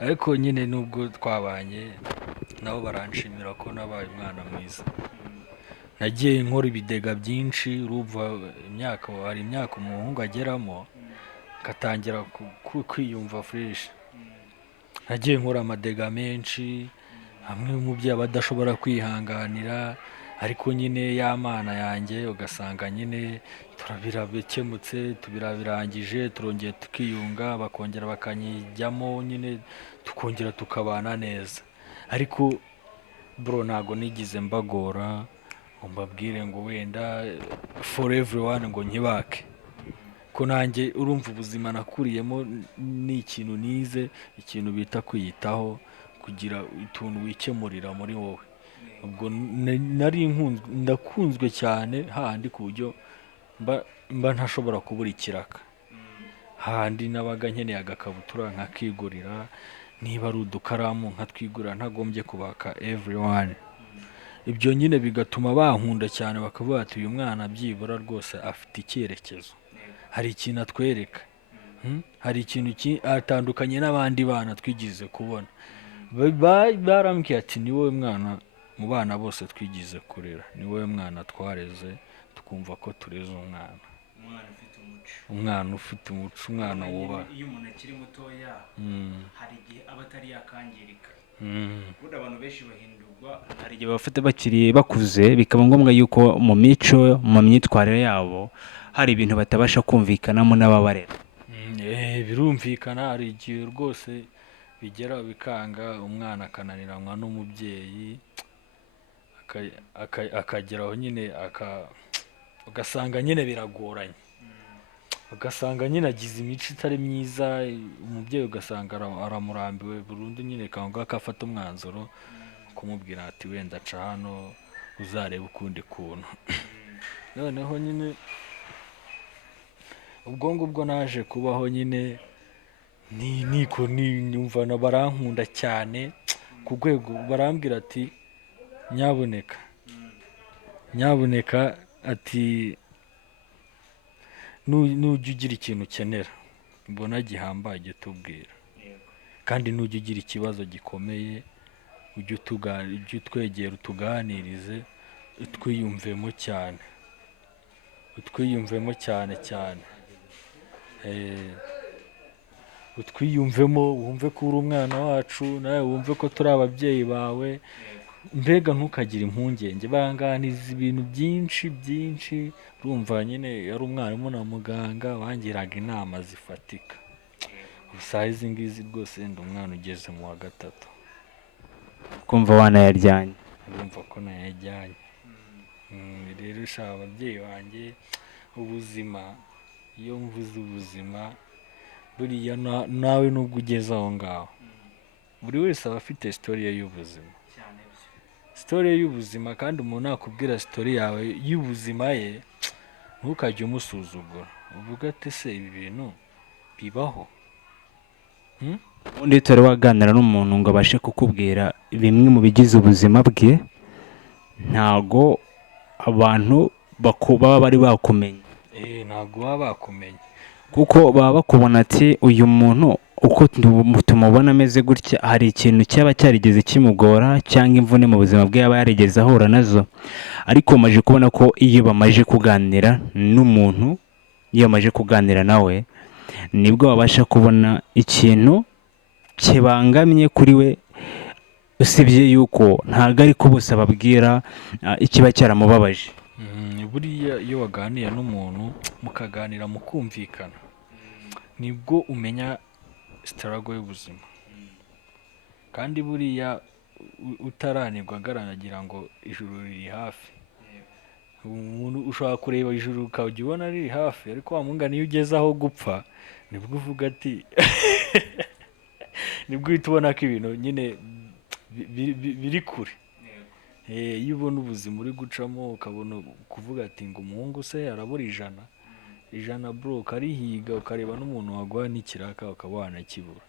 ariko nyine nubwo twabanye nabo baranshimira ko nabaye umwana mwiza. nagiye nkora ibidega byinshi, urumva hari imyaka umuhungu ageramo agatangira kwiyumva fresh. nagiye nkora amadega menshi, hamwe umubyeyi aba adashobora kwihanganira, ariko nyine ya mana yanjye ugasanga nyine birabikemutse, birangije, turongeye tukiyunga, bakongera bakanyijyamo, nyine tukongera tukabana neza. ariko bro ntago nigize mbagora ngo mbabwire ngo wenda for everyone ngo nkibake, ko nanjye urumva ubuzima nakuriyemo ni ikintu nize, ikintu bita kwiyitaho, kugira utuntu wikemurira muri wowe. Ubwo ndakunzwe cyane hahandi ku buryo mba ntashobora kubura ikiraka, hahandi nabaga nkeneye agakabutura nkakigurira, niba ari udukaramu nkatwigurira ntagombye kubaka everyone. Ibyo nyine bigatuma bankunda cyane, bakavuga bati uyu mwana byibura rwose afite icyerekezo, hari ikintu atwereka, hari ikintu atandukanye n'abandi bana twigize kubona. Barambwiye ati ni wowe mwana mu bana bose twigize kurera, ni wowe mwana twareze tukumva ko tureze umwana, umwana ufite umuco, umwana wubaha. Iyo umuntu akiri mutoya hari igihe aba atari yakangirika, ubundi abantu benshi bahindurwa, hari igihe bafite bakiri bakuze bikaba ngombwa yuko mu mico, mu myitwarire yabo hari ibintu batabasha kumvikanamo n'ababarera. Birumvikana, hari igihe rwose bigera bikanga, umwana akananiranwa n'umubyeyi, akageraho nyine ugasanga nyine biragoranye, ugasanga nyine agize imico itari myiza, umubyeyi ugasanga aramurambiwe burundu, nyine kangwa akafata umwanzuro kumubwira ati wenda aca hano uzareba ukundi kuntu. Noneho nyine ubwo ngubwo naje kubaho nyine niko nyumva barankunda cyane ku rwego barambwira ati nyabuneka ati nujya ugira ikintu ukenera mbona gihambaye ujye utubwira, kandi nujya ugira ikibazo gikomeye ujye utwegera utuganirize, utwiyumvemo cyane cyane, utwiyumvemo, wumve ko uri umwana wacu, nawe wumve ko turi ababyeyi bawe, mbega ntukagire impungenge. Banganiza ibintu byinshi, urumva nyine yari umwarimu na muganga wangiraga inama zifatika. Gusa izi ngizi rwose ndi umwana ugeze mu wa 3, kumva wanayaryanye, urumva ko nayajyanye. Rero shaka ababyeyi banjye, ubuzima, iyo mvuze ubuzima buriya nawe nubwo ugeze aho ngaho, buri wese aba afite story ye y'ubuzima, kandi umuntu nakubwira story yawe y'ubuzima ye ntukajye umusuzugura, uvuga ati se ibi bintu bibaho. ubundi utari waganira n'umuntu ngo abashe kukubwira bimwe mu bigize ubuzima bwe, ntago abantu baba bari bakumenye, ntago baba bakumenye, kuko baba bakubona ati uyu muntu uko tumubona ameze gutya hari ikintu cyaba cyarigeze kimugora cyangwa imvune mu buzima bwe yaba yarigeze ahura nazo. Ariko umaze kubona ko iyo bamaze kuganira n'umuntu, iyo bamaze kuganira nawe, nibwo babasha kubona ikintu kibangamye kuri we, usibye yuko ntabwo ari ko bose babwira ikiba cyaramubabaje. buriya iyo waganiye n'umuntu mukaganira mukumvikana, nibwo umenya struggle y'ubuzima. Kandi buriya utaranirwa agaragira ngo ijuru riri hafi, umuntu ushobora kureba ijuru ukajya ubona riri hafi, ariko wamungana iyo ugeze aho gupfa nibwo uvuga ati nibwo uhita ubona ko ibintu nyine biri kure. Iyo ubona ubuzima uri gucamo ukabona kuvuga ati ngo umuhungu se arabura ijana bro, ukarihiga ukareba n'umuntu waguha n'ikiraka ukaba wanakibura,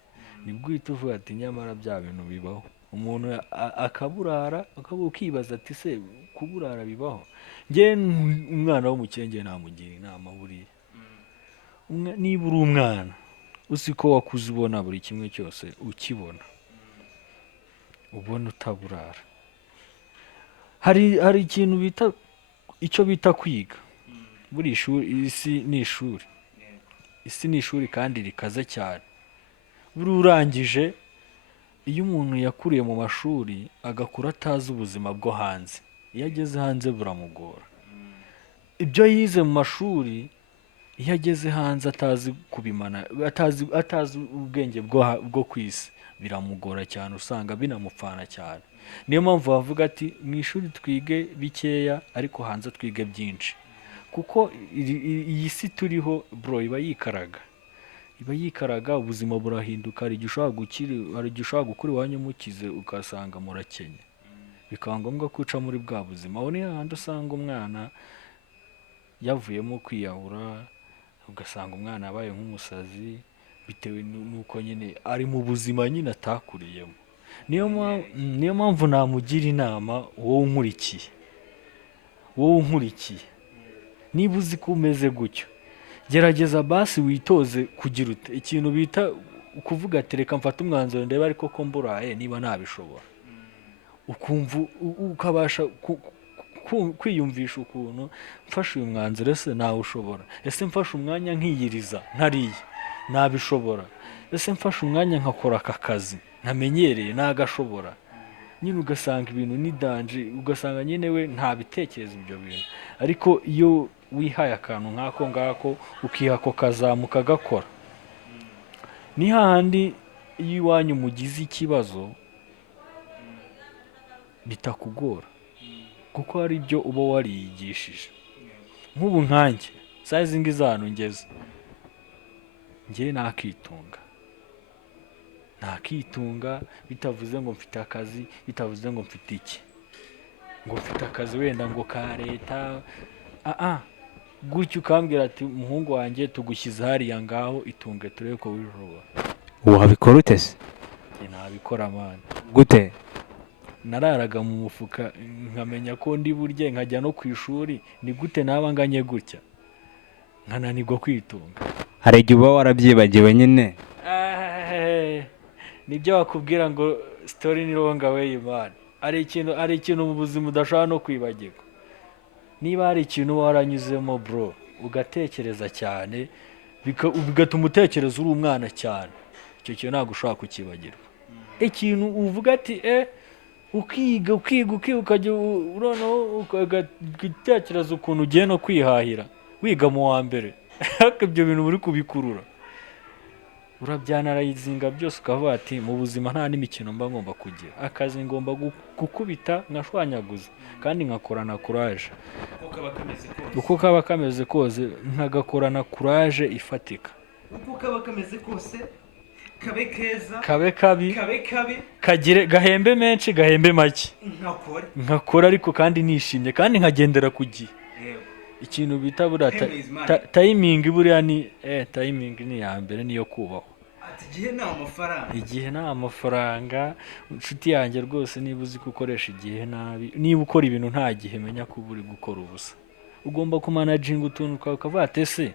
nibwo uhita uvuga ati nyamara bya bintu bibaho. Umuntu akaburara ukibaza ati se kuburara bibaho? Njye umwana w'umukenge namugira inama buriya, niba uri umwana uzi ko wakuze ubona buri kimwe cyose ukibona, ubona utaburara. Hari ikintu bita icyo bita kwiga. Buri isi ni ishuri kandi rikaze cyane. Buri urangije, iyo umuntu yakuriye mu mashuri agakura atazi ubuzima bwo hanze, iyo ageze hanze buramugora. Ibyo yize mu mashuri iyo ageze hanze atazi kubimana, atazi ubwenge bwo ku isi, biramugora cyane, usanga binamupfana cyane. niyo mpamvu bavuga ati mu ishuri twige bikeya ariko hanze twige byinshi, kuko iyi si turiho bro iba yikaraga, ubuzima burahinduka, hari igihe ushobora gukura iwanyu mukize ugasanga murakenye, bikaba ngombwa ko uca muri bwa buzima. aho ni hahandi usanga umwana yavuyemo kwiyahura, ugasanga umwana yabaye nk'umusazi bitewe n'uko nyine ari mu buzima nyine atakuriyemo. niyo mpamvu namugira inama, wowe unkurikiye niba uzi ko umeze gutyo, gerageza basi witoze kugira ute ikintu bita ukuvuga ati reka mfate umwanzuro ndebe ariko ko mburaye niba nabishobora, ukumva ukabasha kwiyumvisha ukuntu mfashe uyu mwanzuro ese nawushobora, ese mfashe umwanya nkiyiriza ntariye nabishobora, ese mfashe umwanya nkakora aka kazi ntamenyereye nagashobora. nyine ugasanga ibintu ni danje, ugasanga nyine we ntabitekereza ibyo bintu, ariko iyo wihaye akantu nk'ako ngako ukiha ako kazamuka gakora, ni hahandi iyo iwanyu mugize ikibazo bitakugora, kuko hari ibyo uba wariyigishije. nk'ubu nkanjye saa izi ngizi ahantu ngeze, njye nakitunga bitavuze ngo mfite akazi, bitavuze ngo mfite iki, ngo mfite akazi wenda ngo ka leta, gutyo ukambwira ati umuhungu wanjye tugushyize hariya ngaho itunge turebe ko wijobora. wabikora ute se? nabikora mani. Gute? nararaga mu mufuka nkamenya ko ndi burye nkajya no ku ishuri, ni gute naba nganye gutya nkananirwa kwitunga? hari igihe uba warabyibagiwe nyine. nibyo bakubwira ngo story ni long way man. ari ikintu mu buzima udashobora no kwibagirwa. niba hari ikintu waranyuzemo bro ugatekereza cyane bigatuma utekereza uri umwana cyane, icyo kintu ntabwo ushobora kukibagirwa. ikintu uvuga ati ukiga ukajya noneho ugatekereza ukuntu ugiye no kwihahira wiga mu wa mbere ariko ibyo bintu uri kubikurura urabyanarayizinga byose, ukavuga ati mu buzima nta n'imikino mba ngomba kugira, akazi ngomba gukubita nkashwanyaguza kandi nkakorana courage, uko kaba kameze kose nkagakorana courage ifatika, uko kaba kameze kose, kabe keza kabe kabi kagire gahembe menshi gahembe make, nkakora ariko kandi nishimye kandi nkagendera ku gihe. ikintu bita buriya timing, buriya ni timing ni ya mbere niyo kubahwa. igihe nta amafaranga inshuti yanjye rwose, niba uzi ko ukoresha igihe nabi, niba ukora ibintu nta gihe, menya ko uba uri gukora ubusa. ugomba kumanaginga utuntu twawe ukavuga ati ese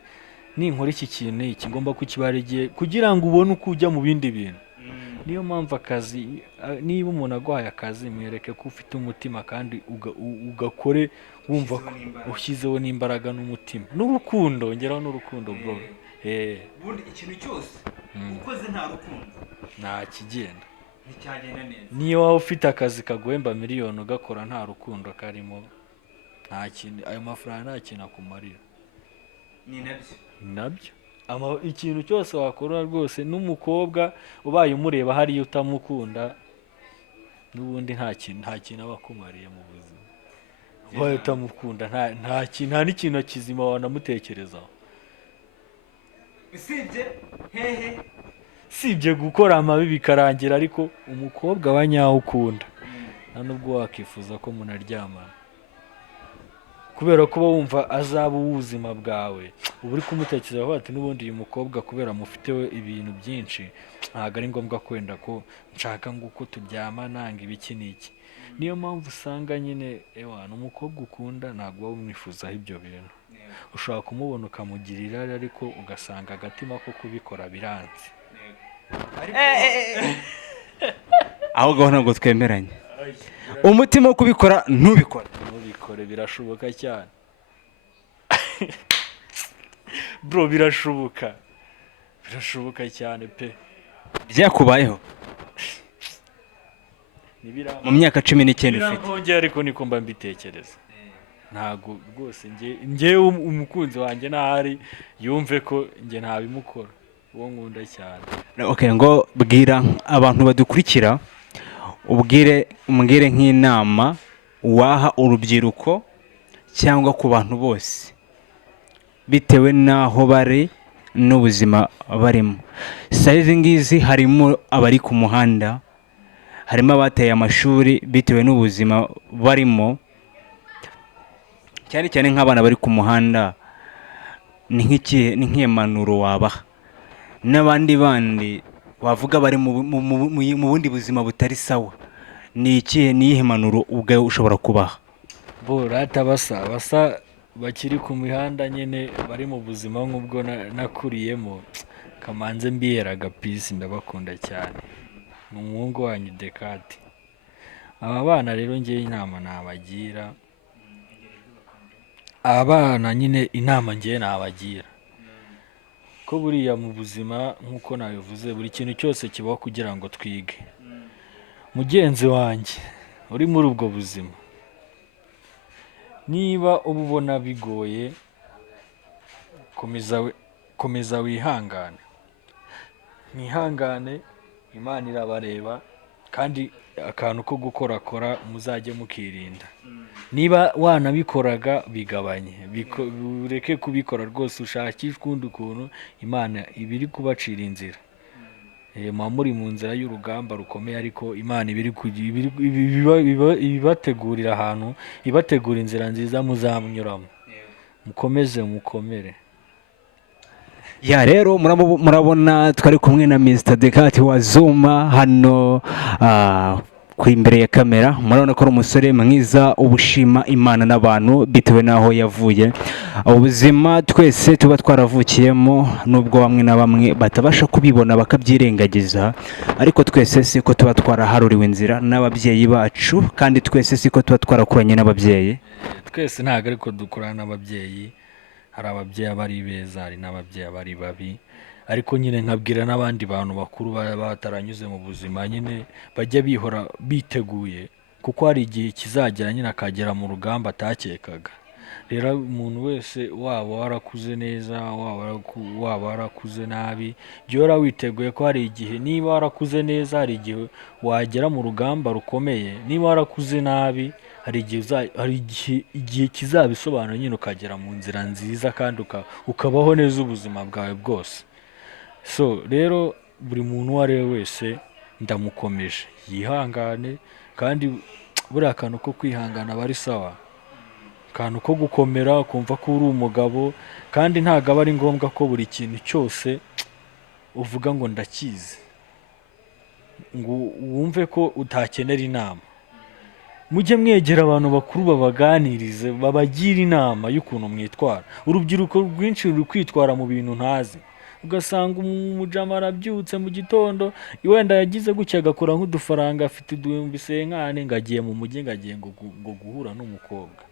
ninkora iki kintu iki ngomba kukibara igihe kugira ngo ubone uko ujya mu bindi bintu. niyo mpamvu akazi, niba umuntu aguhaye akazi mwereke ko ufite umutima kandi ugakore wumva ko ushyizeho n'imbaraga n'umutima n'urukundo, ngeraho n'urukundo bro. ubundi ikintu cyose ukoze nta rukundo nta kigenda, nticyagenda neza. niyo waba ufite akazi kaguhemba miliyoni ugakora nta rukundo karimo, nta kintu, ayo mafaranga nta kintu akumarira. ni nabyo ikintu cyose wakora rwose, n'umukobwa ubaye umureba hariya utamukunda n'ubundi nta kintu aba akumariye mu buzima. ubaye utamukunda nta n'ikintu kizima wanamutekerezaho, sibye gukora amabi bikarangira, ariko umukobwa wa nyawo ukunda nta nubwo wakifuza ko munaryamana, kubera ko uba wumva azaba ubuzima bwawe, uba uri kumutekerezaho ati n'ubundi uyu mukobwa kubera mufiteho ibintu byinshi ntabwo ari ngombwa kwenda ko nshaka ngo uko turyamana ngo ibiki n'iki. niyo mpamvu usanga nyine umukobwa ukunda ntabwo waba umwifuzaho ibyo bintu, ushobora kumubona ukamugira irari ariko ugasanga agatima ko kubikora biranze. aho ngaho ntabwo twemeranye, umutima wo kubikora ntubikore, birashoboka cyane bro, birashoboka cyane pe. byakubayeho mu myaka 19 ufite? ariko niko mba mbitekereza, ntago rwose njye umukunzi wanjye ntahari yumve ko njye ntabimukora, uwo nkunda cyane. Okay, ngo bwira abantu badukurikira umbwire nk'inama waha urubyiruko cyangwa ku bantu bose bitewe n'aho bari n'ubuzima barimo. Izi ngizi harimo abari ku muhanda, harimo abateye amashuri bitewe n'ubuzima barimo, cyane cyane nk'abana bari ku muhanda, ni nk'iyo mpanuro wabaha? N'abandi bandi wavuga bari mu bundi buzima butari sawa, ni iyihe mpanuro ubwawe ushobora kubaha? rata basa bakiri ku mihanda nyine bari mu buzima nk'ubwo nakuriyemo, kamanze mbihera agapisi, ndabakunda cyane. Ni umuhungu wanyu Dekati. Aba bana rero ngewe inama nabagira, aba bana nyine inama ngewe nabagira ko buriya mu buzima nk'uko nabivuze, buri kintu cyose kibaho kugira ngo twige. Mugenzi wanjye uri muri ubwo buzima, niba uba ubona bigoye, komeza wihangane, mwihangane, Imana irabareba, kandi akantu ko gukorakora muzajye mukirinda. Niba wanabikoraga bigabanye, ureke kubikora rwose, ushakishe ukundi kuntu, Imana iba iri kubacira inzira. Muba muri mu nzira y'urugamba rukomeye, ariko Imana ibategurira ahantu, ibategura inzira nziza muzanyuramo. Mukomeze mukomere. Rero murabona twari kumwe na Mr Dekati wa Zuma hano ku imbere ya kamera. Murabona ko ari umusore mwiza ubushima Imana n'abantu bitewe n'aho yavuye. Ubuzima twese tuba twaravukiyemo, nubwo bamwe na bamwe batabasha kubibona bakabyirengagiza, ariko twese siko tuba twaraharuriwe inzira n'ababyeyi bacu, kandi twese siko tuba twarakuranye n'ababyeyi. Twese ntabwo ariko dukurana n'ababyeyi. Hari ababyeyi bari beza, hari n'ababyeyi bari babi, ariko nyine nkabwira n'abandi bantu bakuru bataranyuze mu buzima, nyine bajya bihora biteguye, kuko hari igihe kizagera nyine akagera mu rugamba atakekaga. Rero umuntu wese, waba warakuze neza, waba warakuze nabi, jya uhora witeguye ko hari igihe, niba warakuze neza, hari igihe wagera mu rugamba rukomeye. Niba warakuze nabi, hari igihe kizabisobanura nyine ukagera mu nzira nziza, kandi ukabaho neza ubuzima bwawe bwose. Rero buri muntu uwo ari we wese ndamukomeje yihangane, kandi buriya akantu ko kwihangana aba ari sawa, akantu ko gukomera, kumva ko uri umugabo, kandi ntabwo aba ari ngombwa ko buri kintu cyose uvuga ngo ndakizi, ngo wumve ko utakenera inama. Mujye mwegera abantu bakuru babaganirize, babagira inama y'ukuntu mwitwara. Urubyiruko rwinshi ruri kwitwara mu bintu ntazi, ugasanga umujama arabyutse mu gitondo, wenda yagize gutya agakora nk'udufaranga, afite 2,000 ngo agiye mu mujyi, ngo agiye ngo guhura n'umukobwa.